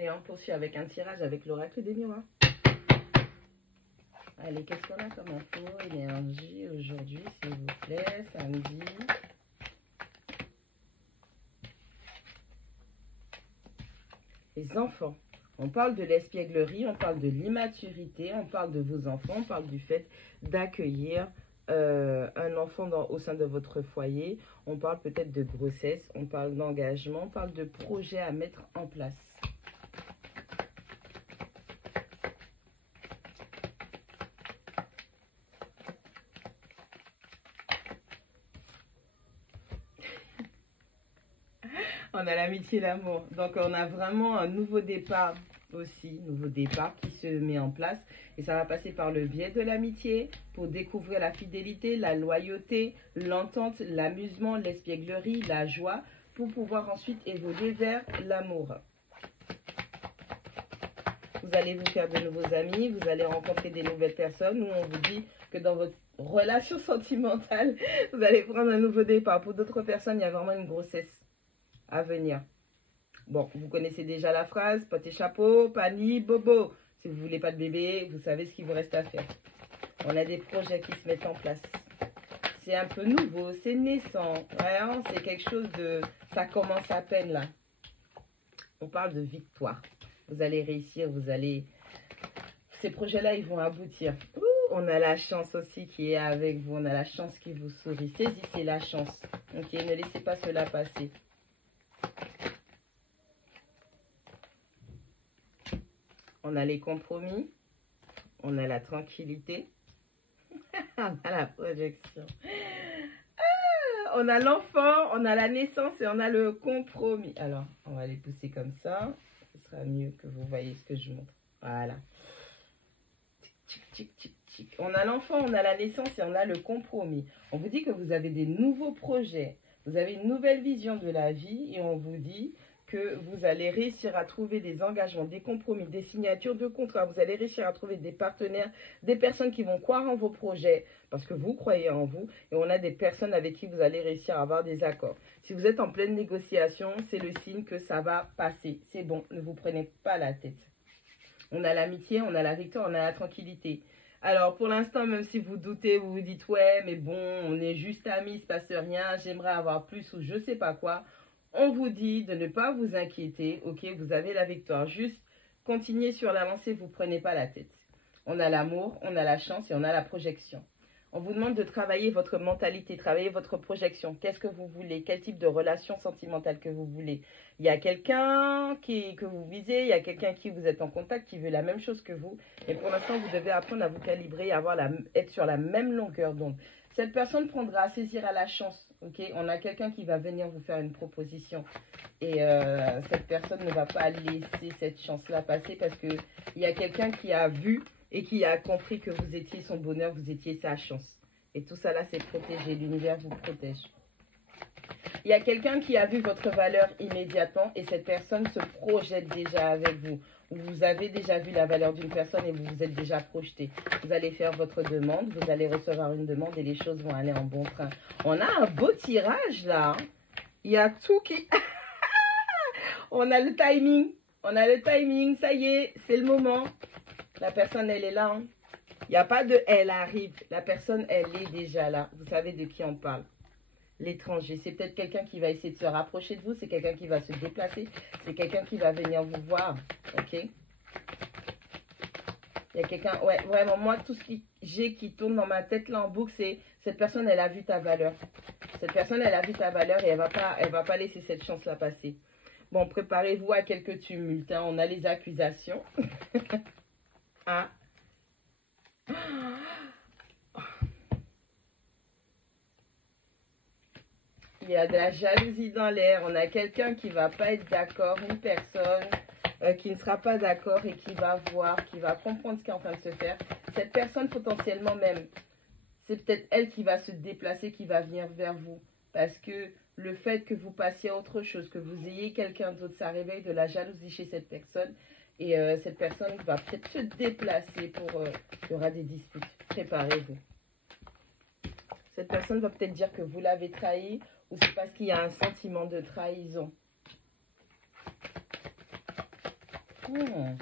Allez, on poursuit avec un tirage avec l'oracle des miroirs. Allez, qu'est-ce qu'on a comme info, énergie aujourd'hui, s'il vous plaît, samedi. Les enfants. On parle de l'espièglerie, on parle de l'immaturité, on parle de vos enfants, on parle du fait d'accueillir un enfant au sein de votre foyer. On parle peut-être de grossesse, on parle d'engagement, on parle de projets à mettre en place. On a l'amitié et l'amour. Donc, on a vraiment un nouveau départ aussi, nouveau départ qui se met en place. Et ça va passer par le biais de l'amitié pour découvrir la fidélité, la loyauté, l'entente, l'amusement, l'espièglerie, la joie, pour pouvoir ensuite évoluer vers l'amour. Vous allez vous faire de nouveaux amis, vous allez rencontrer des nouvelles personnes. Nous, on vous dit que dans votre relation sentimentale, vous allez prendre un nouveau départ. Pour d'autres personnes, il y a vraiment une grossesse à venir. Bon, vous connaissez déjà la phrase, pâté chapeau, pani, bobo. Si vous ne voulez pas de bébé, vous savez ce qu'il vous reste à faire. On a des projets qui se mettent en place. C'est un peu nouveau, c'est naissant. Vraiment, c'est quelque chose de... Ça commence à peine là. On parle de victoire. Vous allez réussir, vous allez... Ces projets-là, ils vont aboutir. Ouh, on a la chance aussi qui est avec vous. On a la chance qui vous sourit. Saisissez la chance. Ok, ne laissez pas cela passer. On a les compromis, on a la tranquillité, on a la projection. Ah, on a l'enfant, on a la naissance et on a le compromis. Alors, on va les pousser comme ça. Ce sera mieux que vous voyez ce que je montre. Voilà. Tic, tic, tic, tic. On a l'enfant, on a la naissance et on a le compromis. On vous dit que vous avez des nouveaux projets. Vous avez une nouvelle vision de la vie et on vous dit que vous allez réussir à trouver des engagements, des compromis, des signatures de contrats. Vous allez réussir à trouver des partenaires, des personnes qui vont croire en vos projets parce que vous croyez en vous. Et on a des personnes avec qui vous allez réussir à avoir des accords. Si vous êtes en pleine négociation, c'est le signe que ça va passer. C'est bon, ne vous prenez pas la tête. On a l'amitié, on a la victoire, on a la tranquillité. Alors, pour l'instant, même si vous doutez, vous vous dites, ouais, mais bon, on est juste amis, il ne se passe rien, j'aimerais avoir plus ou je ne sais pas quoi. On vous dit de ne pas vous inquiéter, ok, vous avez la victoire. Juste continuez sur l'avancée, vous ne prenez pas la tête. On a l'amour, on a la chance et on a la projection. On vous demande de travailler votre mentalité, travailler votre projection. Qu'est-ce que vous voulez? Quel type de relation sentimentale que vous voulez? Il y a quelqu'un que vous visez, il y a quelqu'un qui vous êtes en contact, qui veut la même chose que vous. Et pour l'instant, vous devez apprendre à vous calibrer, être sur la même longueur d'onde. Cette personne prendra à saisir à la chance. Okay, on a quelqu'un qui va venir vous faire une proposition. Et cette personne ne va pas laisser cette chance-là passer parce qu'il y a quelqu'un qui a vu et qui a compris que vous étiez son bonheur, vous étiez sa chance. Et tout ça là, c'est protégé. L'univers vous protège. Il y a quelqu'un qui a vu votre valeur immédiatement et cette personne se projette déjà avec vous. Vous avez déjà vu la valeur d'une personne et vous vous êtes déjà projeté. Vous allez faire votre demande, vous allez recevoir une demande et les choses vont aller en bon train. On a un beau tirage là. Il y a tout qui... On a le timing. On a le timing. Ça y est, c'est le moment. La personne, elle est là. Hein. Il n'y a pas de « elle arrive ». La personne, elle est déjà là. Vous savez de qui on parle. L'étranger, c'est peut-être quelqu'un qui va essayer de se rapprocher de vous, c'est quelqu'un qui va se déplacer, c'est quelqu'un qui va venir vous voir, ok? Il y a quelqu'un, ouais, vraiment, moi, tout ce que j'ai qui tourne dans ma tête là en boucle, c'est cette personne, elle a vu ta valeur. Cette personne, elle a vu ta valeur et elle va pas laisser cette chance-là passer. Bon, préparez-vous à quelques tumultes, hein. On a les accusations. Ah. Il y a de la jalousie dans l'air. On a quelqu'un qui ne va pas être d'accord, une personne qui ne sera pas d'accord et qui va voir, qui va comprendre ce qui est en train de se faire. Cette personne, potentiellement même, c'est peut-être elle qui va se déplacer, qui va venir vers vous. Parce que le fait que vous passiez à autre chose, que vous ayez quelqu'un d'autre, ça réveille de la jalousie chez cette personne. Et cette personne va peut-être se déplacer pour... il y aura des disputes. Préparez-vous. Cette personne va peut-être dire que vous l'avez trahi ou c'est parce qu'il y a un sentiment de trahison. Hmm.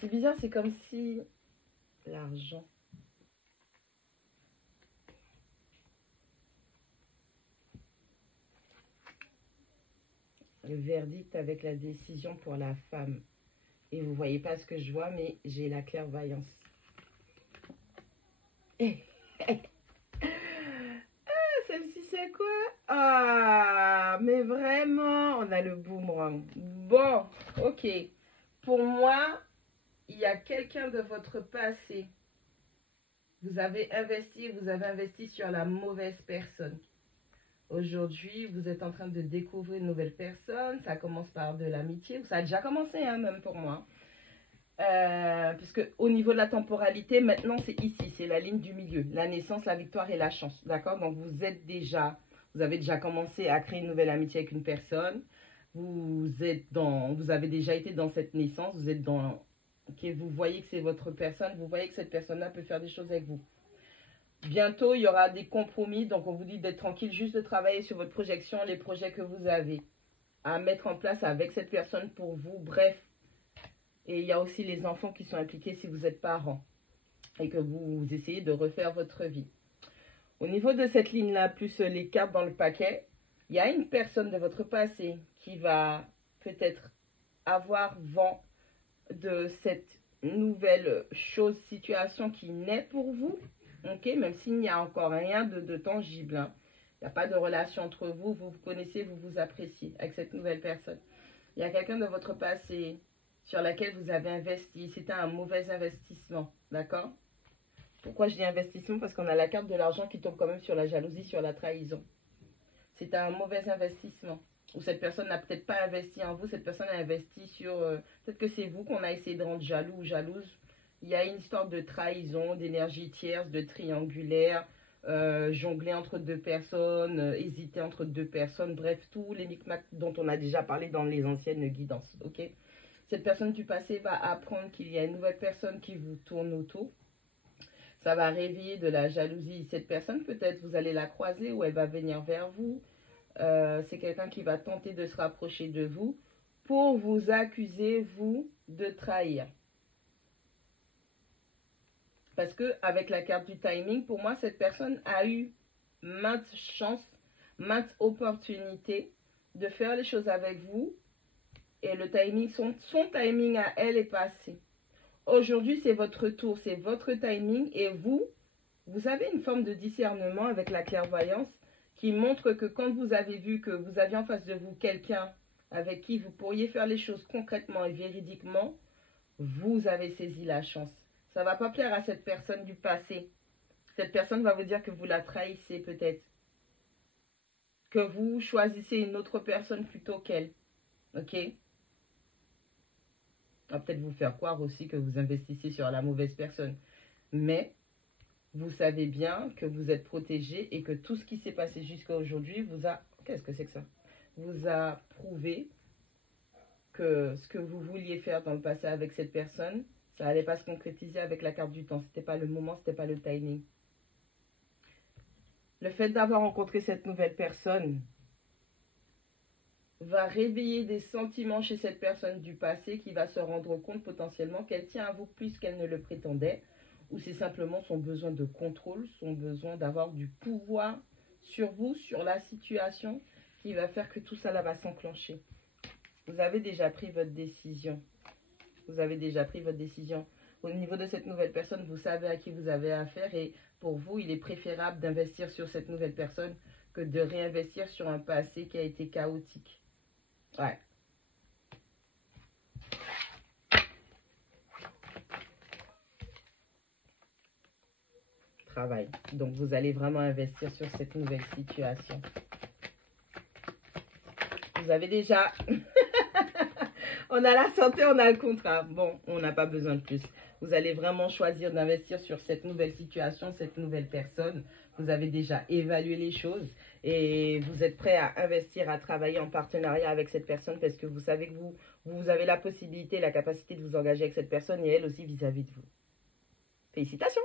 C'est bizarre, c'est comme si l'argent. Le verdict avec la décision pour la femme. Et vous voyez pas ce que je vois, mais j'ai la clairvoyance. Celle-ci, c'est quoi? Ah, mais vraiment, on a le boomerang. Bon, ok. Pour moi, il y a quelqu'un de votre passé. Vous avez investi sur la mauvaise personne. Aujourd'hui, vous êtes en train de découvrir une nouvelle personne. Ça commence par de l'amitié. Ça a déjà commencé, hein, même pour moi. Puisque au niveau de la temporalité, maintenant c'est ici, c'est la ligne du milieu, la naissance, la victoire et la chance, d'accord? Donc vous avez déjà commencé à créer une nouvelle amitié avec une personne, vous avez déjà été dans cette naissance, vous êtes dans, ok, vous voyez que c'est votre personne, vous voyez que cette personne-là peut faire des choses avec vous. Bientôt, il y aura des compromis, donc on vous dit d'être tranquille, juste de travailler sur votre projection, les projets que vous avez à mettre en place avec cette personne pour vous, bref. Et il y a aussi les enfants qui sont impliqués si vous êtes parents et que vous essayez de refaire votre vie. Au niveau de cette ligne-là, plus les cartes dans le paquet, il y a une personne de votre passé qui va peut-être avoir vent de cette nouvelle chose, situation qui naît pour vous, ok, même s'il n'y a encore rien de tangible. Hein. Il n'y a pas de relation entre vous, vous vous connaissez, vous vous appréciez avec cette nouvelle personne. Il y a quelqu'un de votre passé sur laquelle vous avez investi. C'était un mauvais investissement, d'accord? Pourquoi je dis investissement? Parce qu'on a la carte de l'argent qui tombe quand même sur la jalousie, sur la trahison. C'était un mauvais investissement. Ou cette personne n'a peut-être pas investi en vous, cette personne a investi sur... peut-être que c'est vous qu'on a essayé de rendre jaloux ou jalouse. Il y a une histoire de trahison, d'énergie tierce, de triangulaire, jongler entre deux personnes, hésiter entre deux personnes, bref, tous les micmacs dont on a déjà parlé dans les anciennes guidances, ok? Cette personne du passé va apprendre qu'il y a une nouvelle personne qui vous tourne autour. Ça va réveiller de la jalousie. Cette personne, peut-être, vous allez la croiser ou elle va venir vers vous. C'est quelqu'un qui va tenter de se rapprocher de vous pour vous accuser, vous, de trahir. Parce que avec la carte du timing, pour moi, cette personne a eu maintes chances, maintes opportunités de faire les choses avec vous. Et le timing, son timing à elle est passé. Aujourd'hui, c'est votre tour, c'est votre timing. Et vous avez une forme de discernement avec la clairvoyance qui montre que quand vous avez vu que vous aviez en face de vous quelqu'un avec qui vous pourriez faire les choses concrètement et véridiquement, vous avez saisi la chance. Ça ne va pas plaire à cette personne du passé. Cette personne va vous dire que vous la trahissez peut-être. Que vous choisissez une autre personne plutôt qu'elle. Ok? On va peut-être vous faire croire aussi que vous investissez sur la mauvaise personne. Mais vous savez bien que vous êtes protégé et que tout ce qui s'est passé jusqu'à aujourd'hui vous a... Qu'est-ce que c'est que ça? Vous a prouvé que ce que vous vouliez faire dans le passé avec cette personne, ça n'allait pas se concrétiser avec la carte du temps. Ce n'était pas le moment, ce n'était pas le timing. Le fait d'avoir rencontré cette nouvelle personne va réveiller des sentiments chez cette personne du passé qui va se rendre compte potentiellement qu'elle tient à vous plus qu'elle ne le prétendait, ou c'est simplement son besoin de contrôle, son besoin d'avoir du pouvoir sur vous, sur la situation, qui va faire que tout ça là va s'enclencher. Vous avez déjà pris votre décision. Vous avez déjà pris votre décision. Au niveau de cette nouvelle personne, vous savez à qui vous avez affaire et pour vous, il est préférable d'investir sur cette nouvelle personne que de réinvestir sur un passé qui a été chaotique. Ouais. Travail. Donc, vous allez vraiment investir sur cette nouvelle situation. Vous avez déjà... on a la santé, on a le contrat. Bon, on n'a pas besoin de plus. Vous allez vraiment choisir d'investir sur cette nouvelle situation, cette nouvelle personne. Vous avez déjà évalué les choses et vous êtes prêt à investir, à travailler en partenariat avec cette personne parce que vous savez que vous avez la possibilité, la capacité de vous engager avec cette personne et elle aussi vis-à-vis de vous. Félicitations!